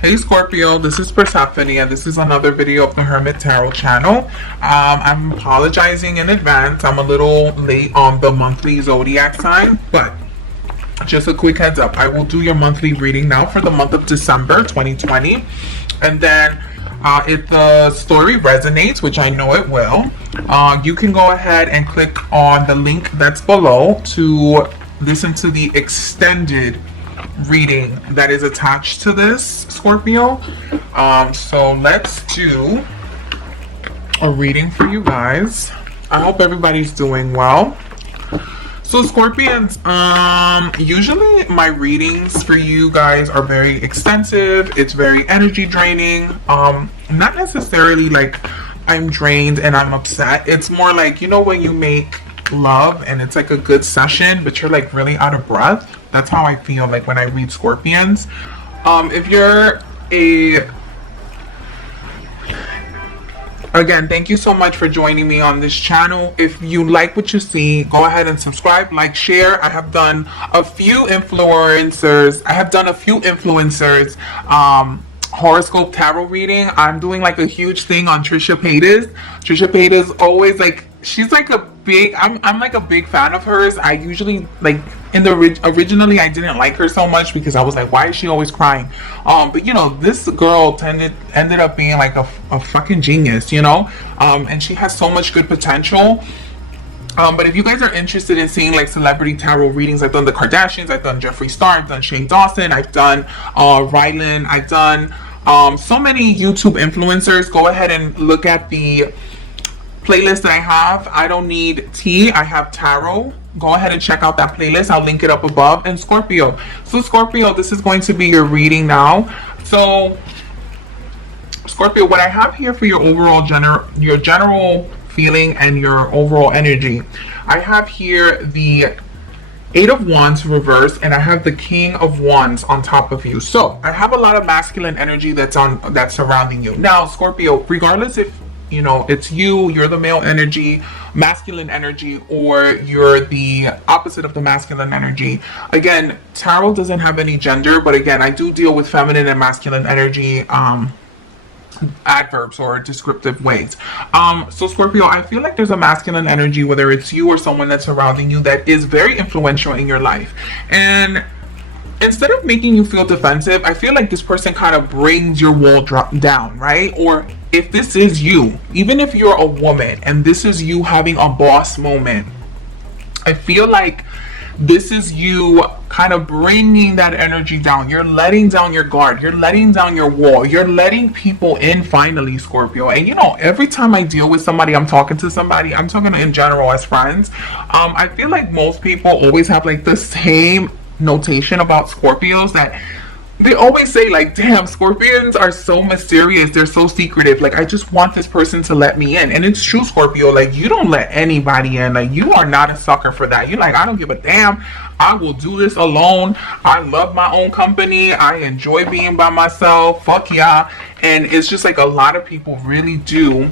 Hey Scorpio, this is Persephone and this is another video of the Hermit Tarot channel. I'm apologizing in advance. I'm a little late on the monthly Zodiac sign, but just a quick heads up. I will do your monthly reading now for the month of December 2020. And then if the story resonates, which I know it will, you can go ahead and click on the link that's below to listen to the extended reading that is attached to this, Scorpio. So let's do a reading for you guys. I hope everybody's doing well. So Scorpions, usually my readings for you guys are very extensive. It's very energy draining. Not necessarily like I'm drained and I'm upset. It's more like, you know, when you make love and it's like a good session, but you're like really out of breath. That's how I feel like when I read Scorpions. If you're Again, thank you so much for joining me on this channel. If you like what you see, go ahead and subscribe, like, share. I have done a few influencers. Horoscope tarot reading. I'm doing like a huge thing on Trisha Paytas. Trisha Paytas always like, she's like a big, I'm like a big fan of hers. I usually like originally I didn't like her so much because I was like, why is she always crying? But you know, this girl ended up being like a fucking genius, you know? And she has so much good potential. But if you guys are interested in seeing like celebrity tarot readings, I've done the Kardashians, I've done Jeffree Star, I've done Shane Dawson, I've done Rylan, I've done so many YouTube influencers. Go ahead and look at the playlist that I have. I don't need tea, I have tarot. Go ahead and check out that playlist. I'll link it up above. And Scorpio. So Scorpio, this is going to be your reading now. So Scorpio, what I have here for your overall your general feeling and your overall energy, I have here the Eight of Wands reverse, and I have the King of Wands on top of you. So I have a lot of masculine energy that's surrounding you. Now, Scorpio, regardless if you know it's you're the male energy, masculine energy, or you're the opposite of the masculine energy. Again, tarot doesn't have any gender, but again, I do deal with feminine and masculine energy adverbs or descriptive ways. So Scorpio, I feel like there's a masculine energy, whether it's you or someone that's surrounding you, that is very influential in your life. And instead of making you feel defensive, I feel like this person kind of brings your wall down, right? Or if this is you, even if you're a woman and this is you having a boss moment, I feel like this is you kind of bringing that energy down. You're letting down your guard. You're letting down your wall. You're letting people in finally, Scorpio. And you know, every time I deal with somebody, I'm talking in general as friends. I feel like most people always have like the same notation about Scorpios, that they always say like, damn, Scorpions are so mysterious, they're so secretive, like I just want this person to let me in. And it's true, Scorpio, like you don't let anybody in. Like you are not a sucker for that. You're like, I don't give a damn, I will do this alone. I love my own company, I enjoy being by myself, fuck yeah. And it's just like a lot of people really do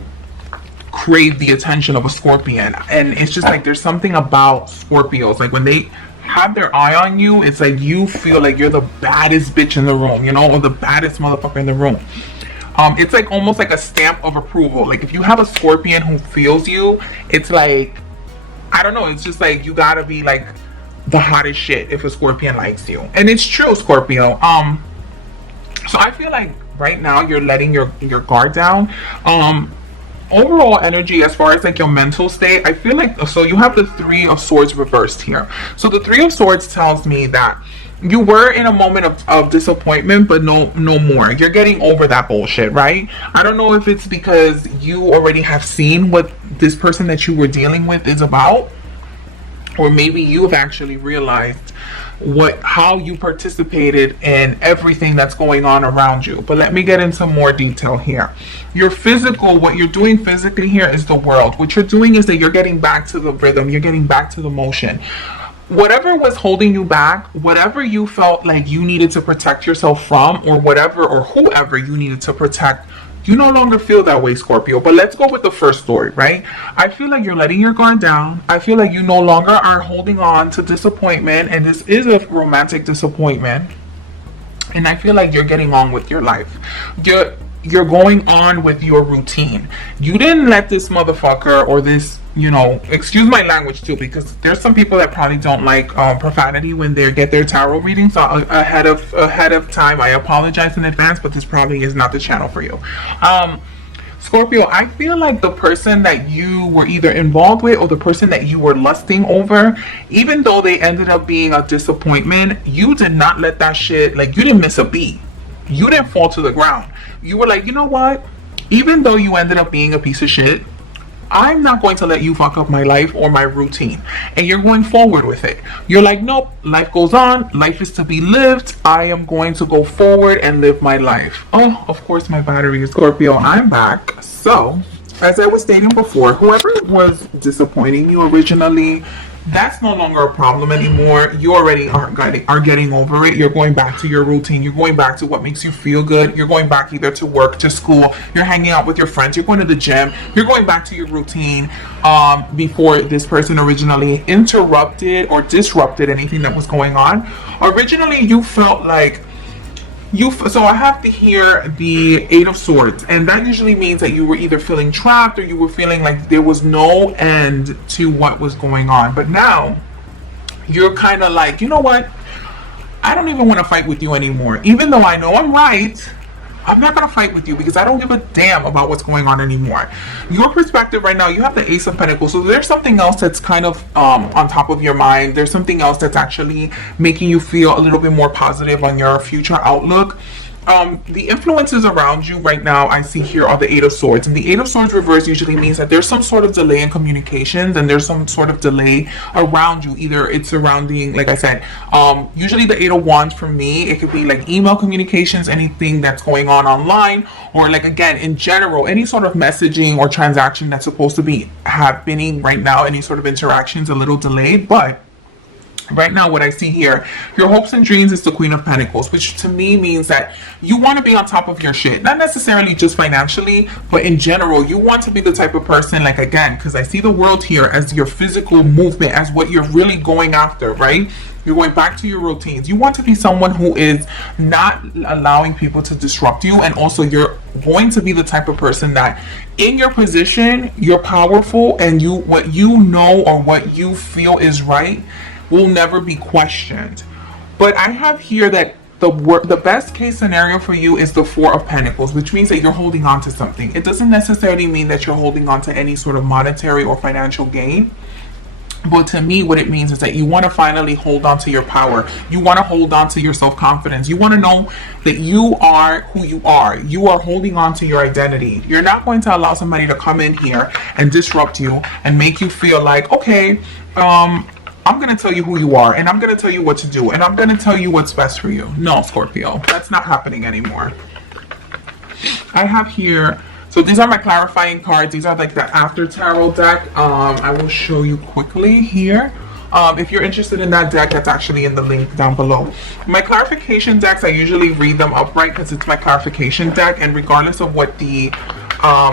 crave the attention of a Scorpion. And it's just like there's something about Scorpios, like when they have their eye on you, it's like you feel like you're the baddest bitch in the room, you know, or the baddest motherfucker in the room. It's like almost like a stamp of approval. Like if you have a Scorpion who feels you, it's like, I don't know, it's just like you gotta be like the hottest shit if a Scorpion likes you. And it's true, Scorpio. So I feel like right now you're letting your guard down. Overall energy, as far as like your mental state, I feel like, so you have the Three of Swords reversed here. So the Three of Swords tells me that you were in a moment of disappointment, but no more. You're getting over that bullshit, right? I don't know if it's because you already have seen what this person that you were dealing with is about, or maybe you've actually realized how you participated in everything that's going on around you. But let me get into more detail here. Your physical, what you're doing physically here is the World. What you're doing is that you're getting back to the rhythm, you're getting back to the motion. Whatever was holding you back, whatever you felt like you needed to protect yourself from, or whatever or whoever you needed to protect, you no longer feel that way, Scorpio. But let's go with the first story, right? I feel like you're letting your guard down. I feel like you no longer are holding on to disappointment, and this is a romantic disappointment. and I feel like you're getting on with your life. You're going on with your routine. You didn't let this motherfucker or this, you know, excuse my language too, because there's some people that probably don't like profanity when they get their tarot readings. So ahead of time, I apologize in advance, but this probably is not the channel for you. Scorpio, I feel like the person that you were either involved with or the person that you were lusting over, even though they ended up being a disappointment, you did not let that shit, like, you didn't miss a beat. You didn't fall to the ground. You were like, you know what? Even though you ended up being a piece of shit, I'm not going to let you fuck up my life or my routine. And you're going forward with it. You're like, nope, life goes on. Life is to be lived. I am going to go forward and live my life. Oh, of course, my battery is Scorpio. I'm back. So, as I was stating before, whoever was disappointing you originally, that's no longer a problem anymore. You already are getting over it. You're going back to your routine. You're going back to what makes you feel good. You're going back either to work, to school. You're hanging out with your friends. You're going to the gym. You're going back to your routine before this person originally interrupted or disrupted anything that was going on. Originally, you felt like so I have to hear the Eight of Swords, and that usually means that you were either feeling trapped or you were feeling like there was no end to what was going on. But now you're kind of like, you know what? I don't even want to fight with you anymore. Even though I know I'm right, I'm not going to fight with you because I don't give a damn about what's going on anymore. Your perspective right now, you have the Ace of Pentacles. So there's something else that's kind of on top of your mind. There's something else that's actually making you feel a little bit more positive on your future outlook. The influences around you right now, I see here, are the Eight of Swords. And the Eight of Swords reverse usually means that there's some sort of delay in communications and there's some sort of delay around you. Either it's surrounding, like I said, usually the Eight of Wands for me, it could be like email communications, anything that's going on online, or like, again, in general, any sort of messaging or transaction that's supposed to be happening right now, any sort of interactions a little delayed. But right now, what I see here, your hopes and dreams is the Queen of Pentacles, which to me means that you want to be on top of your shit. Not necessarily just financially, but in general, you want to be the type of person, like, again, because I see the world here as your physical movement, as what you're really going after, right? You're going back to your routines. You want to be someone who is not allowing people to disrupt you. And also, you're going to be the type of person that in your position, you're powerful, and what you know or what you feel is right will never be questioned. But I have here that the best case scenario for you is the Four of Pentacles, which means that you're holding on to something. It doesn't necessarily mean that you're holding on to any sort of monetary or financial gain. But to me, what it means is that you want to finally hold on to your power. You want to hold on to your self-confidence. You want to know that you are who you are. You are holding on to your identity. You're not going to allow somebody to come in here and disrupt you and make you feel like, okay, I'm going to tell you who you are, and I'm going to tell you what to do, and I'm going to tell you what's best for you. No, Scorpio, that's not happening anymore. I have here, so these are my clarifying cards. These are like the after tarot deck. I will show you quickly here. If you're interested in that deck, that's actually in the link down below. My clarification decks, I usually read them upright because it's my clarification deck, and regardless of what the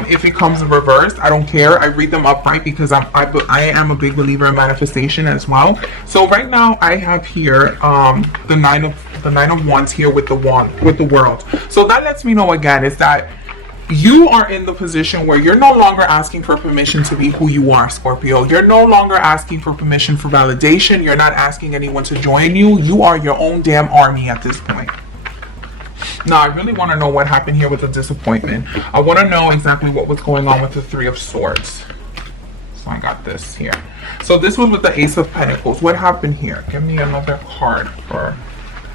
if it comes reversed, I don't care. I read them upright because I am a big believer in manifestation as well. So right now I have here the nine of wands here with the world. So that lets me know again is that you are in the position where you're no longer asking for permission to be who you are, Scorpio. You're no longer asking for permission for validation. You're not asking anyone to join you. You are your own damn army at this point. Now, I really want to know what happened here with the disappointment. I want to know exactly what was going on with the Three of Swords. So I got this here. So this was with the Ace of Pentacles. What happened here? Give me another card for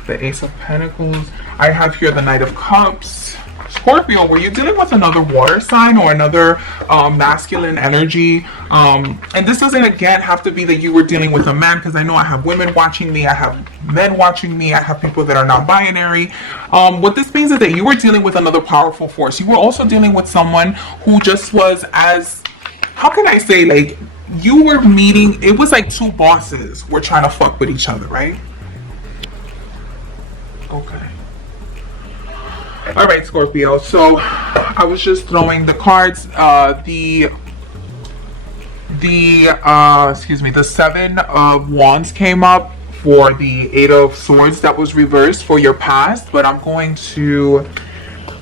the Ace of Pentacles. I have here the Knight of Cups. Scorpio, were you dealing with another water sign or another masculine energy? And this doesn't, again, have to be that you were dealing with a man, because I know I have women watching me, I have men watching me, I have people that are non-binary. What this means is that you were dealing with another powerful force. You were also dealing with someone who just was as, how can I say, like, you were meeting, it was like two bosses were trying to fuck with each other, right? Okay. All right, Scorpio. So I was just throwing the cards. The Seven of Wands came up for the Eight of Swords that was reversed for your past, but I'm going to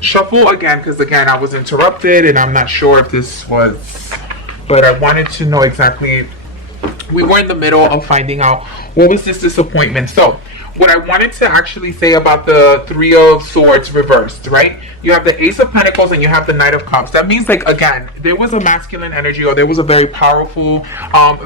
shuffle again because again I was interrupted and I'm not sure if this was, but I wanted to know exactly. We were in the middle of finding out what was this disappointment. So what I wanted to actually say about the Three of Swords reversed, right? You have the Ace of Pentacles and you have the Knight of Cups. That means, like, again, there was a masculine energy, or there was a very powerful,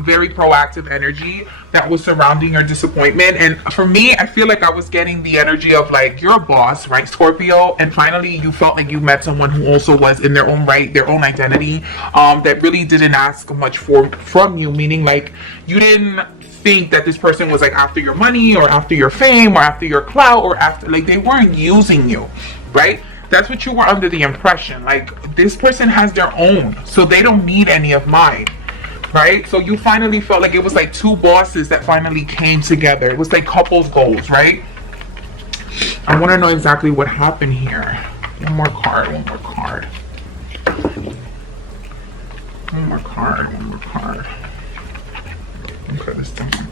very proactive energy that was surrounding your disappointment. And for me, I feel like I was getting the energy of, like, you're a boss, right, Scorpio? And finally, you felt like you met someone who also was in their own right, their own identity, that really didn't ask much from you, meaning, like, you didn't think that this person was like after your money or after your fame or after your clout or after, like, they weren't using you, right? That's what you were under the impression. Like, this person has their own, so they don't need any of mine, right? So you finally felt like it was like two bosses that finally came together. It was like couples goals, right? I want to know exactly what happened here. One more card. One more card. Okay, this time.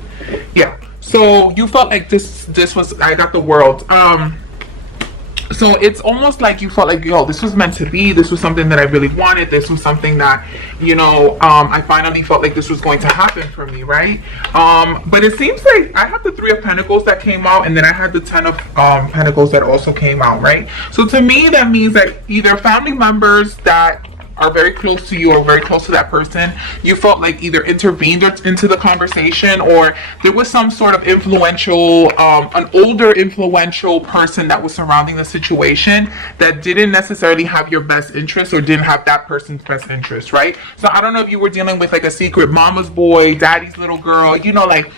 Yeah. So you felt like this was, I got the World. So it's almost like you felt like, yo, this was meant to be. This was something that I really wanted. This was something that, you know, I finally felt like this was going to happen for me, right? But it seems like I had the Three of Pentacles that came out, and then I had the Ten of Pentacles that also came out, right? So to me, that means that either family members that are very close to you or very close to that person, you felt like either intervened into the conversation, or there was some sort of influential, an older influential person that was surrounding the situation that didn't necessarily have your best interest or didn't have that person's best interest, right? So I don't know if you were dealing with like a secret mama's boy, daddy's little girl, you know, like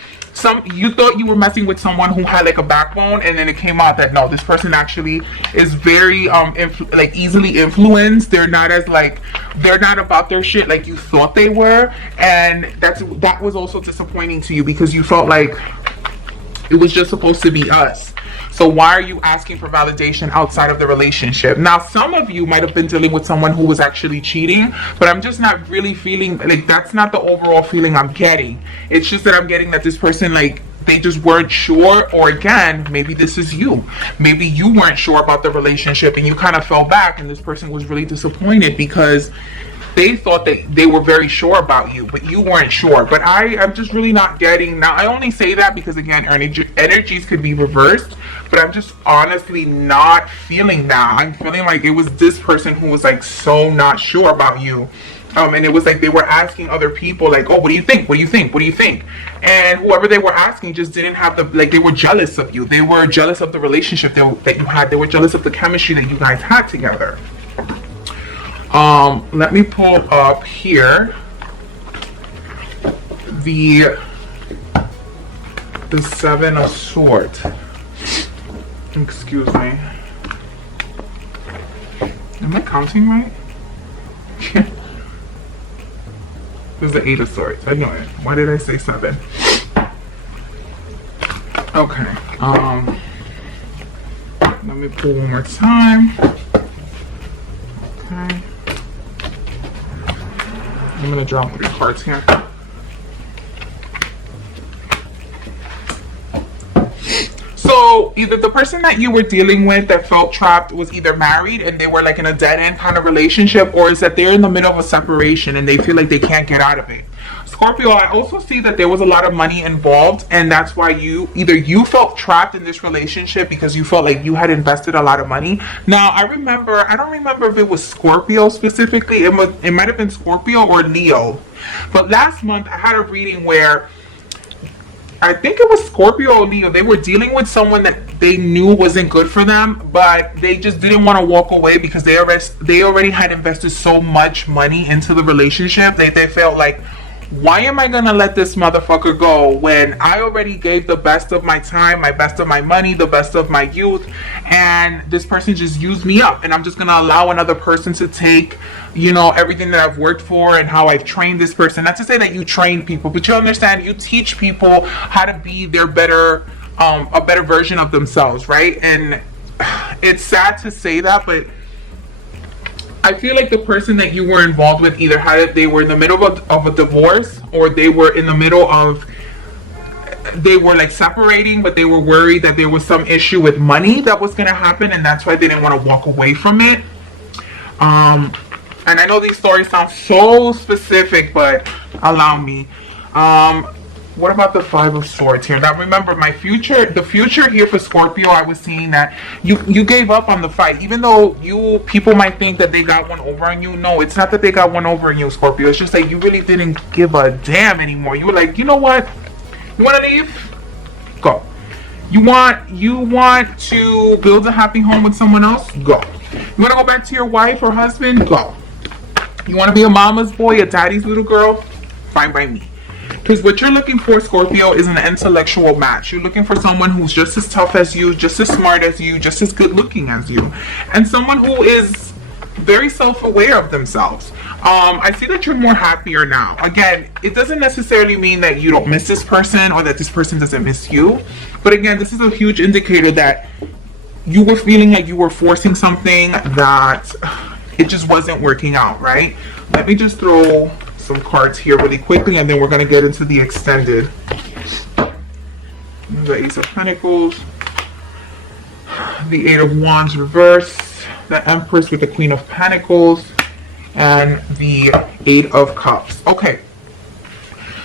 you thought you were messing with someone who had like a backbone, and then it came out that no, this person actually is very like easily influenced. They're not as like, they're not about their shit like you thought they were, and that was also disappointing to you because you felt like it was just supposed to be us. So why are you asking for validation outside of the relationship? Now, some of you might have been dealing with someone who was actually cheating, but I'm just not really feeling like that's not the overall feeling I'm getting. It's just that I'm getting that this person, like, they just weren't sure, or again, maybe this is you. Maybe you weren't sure about the relationship and you kind of fell back, and this person was really disappointed because they thought that they were very sure about you, but you weren't sure. But I'm just really not getting. Now, I only say that because, again, energies could be reversed, but I'm just honestly not feeling that. I'm feeling like it was this person who was like so not sure about you. And it was like they were asking other people like, oh, what do you think? What do you think? What do you think? And whoever they were asking just didn't have the, like, they were jealous of you. They were jealous of the relationship that you had. They were jealous of the chemistry that you guys had together. Let me pull up here the Seven of Swords. Excuse me. Am I counting right? This is the Eight of Swords. I know it. Why did I say 7? Okay. Let me pull one more time. Okay. I'm gonna draw 3 cards here. So either the person that you were dealing with that felt trapped was either married and they were like in a dead end kind of relationship, or is that they're in the middle of a separation and they feel like they can't get out of it. Scorpio, I also see that there was a lot of money involved, and that's why you felt trapped in this relationship because you felt like you had invested a lot of money. Now, I don't remember if it was Scorpio specifically. It might have been Scorpio or Leo. But last month I had a reading where I think it was Scorpio or Leo. They were dealing with someone that they knew wasn't good for them, but they just didn't want to walk away because they already had invested so much money into the relationship. They felt like, why am I gonna let this motherfucker go when I already gave the best of my time, my best of my money, the best of my youth, and this person just used me up, and I'm just gonna allow another person to take, you know, everything that I've worked for and how I've trained this person. Not to say that you train people, but you understand, you teach people how to be their better, a better version of themselves, right? And it's sad to say that, but I feel like the person that you were involved with either they were in the middle of a divorce, or they were in the middle of, they were like separating, but they were worried that there was some issue with money that was going to happen, and that's why they didn't want to walk away from it. And I know these stories sound so specific, but allow me. What about the Five of Swords here? Now remember, the future here for Scorpio, I was seeing that you gave up on the fight. Even though people might think that they got one over on you. No, it's not that they got one over on you, Scorpio. It's just that you really didn't give a damn anymore. You were like, you know what? You want to leave? Go. You want to build a happy home with someone else? Go. You want to go back to your wife or husband? Go. You want to be a mama's boy, a daddy's little girl? Fine by me. Because what you're looking for, Scorpio, is an intellectual match. You're looking for someone who's just as tough as you, just as smart as you, just as good looking as you. And someone who is very self-aware of themselves. I see that you're more happier now. Again, it doesn't necessarily mean that you don't miss this person or that this person doesn't miss you. But again, this is a huge indicator that you were feeling like you were forcing something that it just wasn't working out, right? Let me just throw some cards here really quickly, and then we're going to get into the extended. The Ace of Pentacles, the Eight of Wands reverse, the Empress with the Queen of Pentacles, and the Eight of Cups. Okay,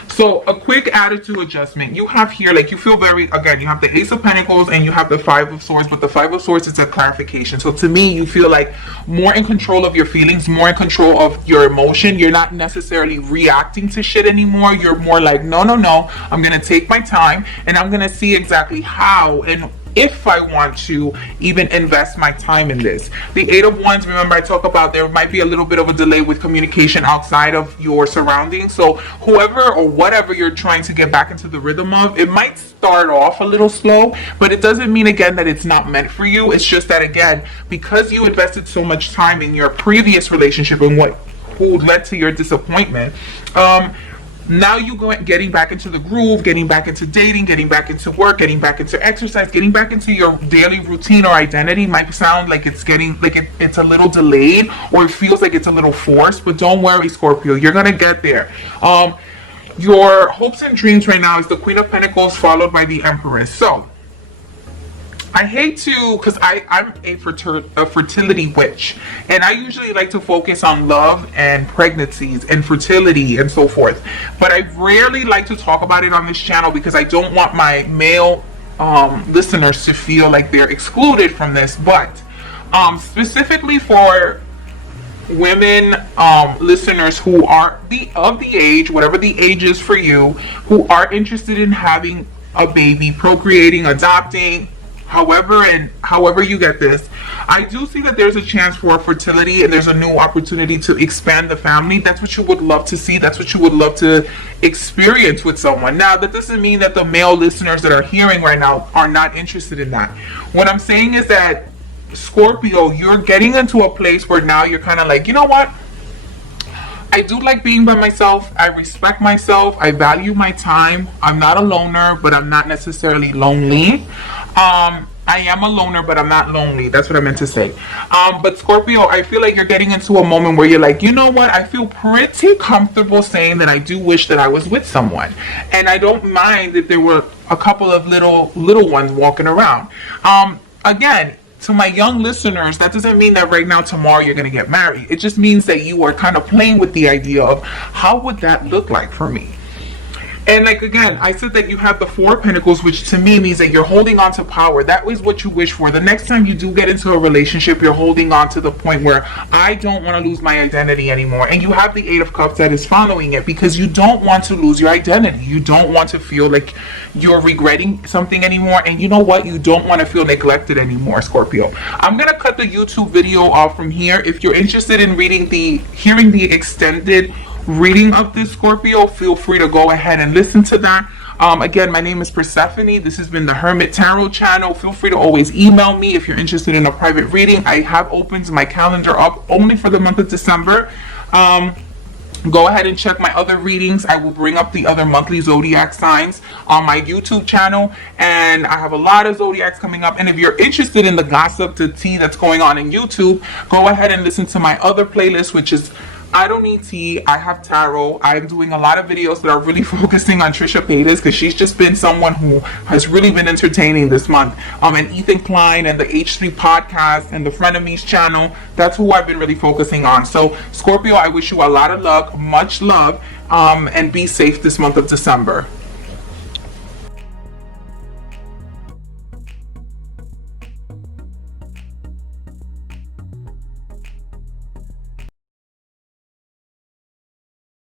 so a quick attitude adjustment. You have here, like, you feel very, again, you have the Ace of Pentacles and you have the Five of Swords, but the Five of Swords is a clarification. So to me, you feel like more in control of your feelings, more in control of your emotion. You're not necessarily reacting to shit anymore. You're more like, no, I'm going to take my time and I'm going to see exactly how and if I want to even invest my time in this. The Eight of Wands, remember I talk about there might be a little bit of a delay with communication outside of your surroundings. So whoever or whatever you're trying to get back into the rhythm of, it might start off a little slow, but it doesn't mean again that it's not meant for you. It's just that again, because you invested so much time in your previous relationship and who led to your disappointment, now you getting back into the groove, getting back into dating, getting back into work, getting back into exercise, getting back into your daily routine or identity might sound like it's getting like it's a little delayed, or it feels like it's a little forced, but don't worry, Scorpio, you're gonna get there. Your hopes and dreams right now is the Queen of Pentacles followed by the Empress. So I hate to, because I'm a fertility witch, and I usually like to focus on love and pregnancies and fertility and so forth, but I rarely like to talk about it on this channel because I don't want my male listeners to feel like they're excluded from this. But specifically for women listeners who are of the age, whatever the age is for you, who are interested in having a baby, procreating, adopting, however you get this, I do see that there's a chance for fertility and there's a new opportunity to expand the family. That's what you would love to see. That's what you would love to experience with someone. Now, that doesn't mean that the male listeners that are hearing right now are not interested in that. What I'm saying is that, Scorpio, you're getting into a place where now you're kind of like, you know what? I do like being by myself. I respect myself. I value my time. I'm not a loner, but I'm not necessarily lonely. I am a loner, but I'm not lonely. That's what I meant to say. But Scorpio, I feel like you're getting into a moment where you're like, you know what? I feel pretty comfortable saying that I do wish that I was with someone. And I don't mind if there were a couple of little ones walking around. Again, to my young listeners, that doesn't mean that right now, tomorrow, you're going to get married. It just means that you are kind of playing with the idea of how would that look like for me? And like, again, I said that you have the Four of Pentacles, which to me means that you're holding on to power. That is what you wish for. The next time you do get into a relationship, you're holding on to the point where I don't want to lose my identity anymore. And you have the Eight of Cups that is following it because you don't want to lose your identity. You don't want to feel like you're regretting something anymore. And you know what? You don't want to feel neglected anymore, Scorpio. I'm going to cut the YouTube video off from here. If you're interested in hearing the extended reading of this, Scorpio, feel free to go ahead and listen to that. Again, my name is Persephone. This has been the Hermit Tarot channel. Feel free to always email me if you're interested in a private reading. I have opened my calendar up only for the month of December. Go ahead and check my other readings. I will bring up the other monthly zodiac signs on my YouTube channel, and I have a lot of zodiacs coming up. And if you're interested in the gossip, the tea that's going on in YouTube, go ahead and listen to my other playlist, which is I don't need tea. I have tarot. I'm doing a lot of videos that are really focusing on Trisha Paytas because she's just been someone who has really been entertaining this month. And Ethan Klein and the H3 podcast and the Frenemies channel. That's who I've been really focusing on. So Scorpio, I wish you a lot of luck, much love, and be safe this month of December.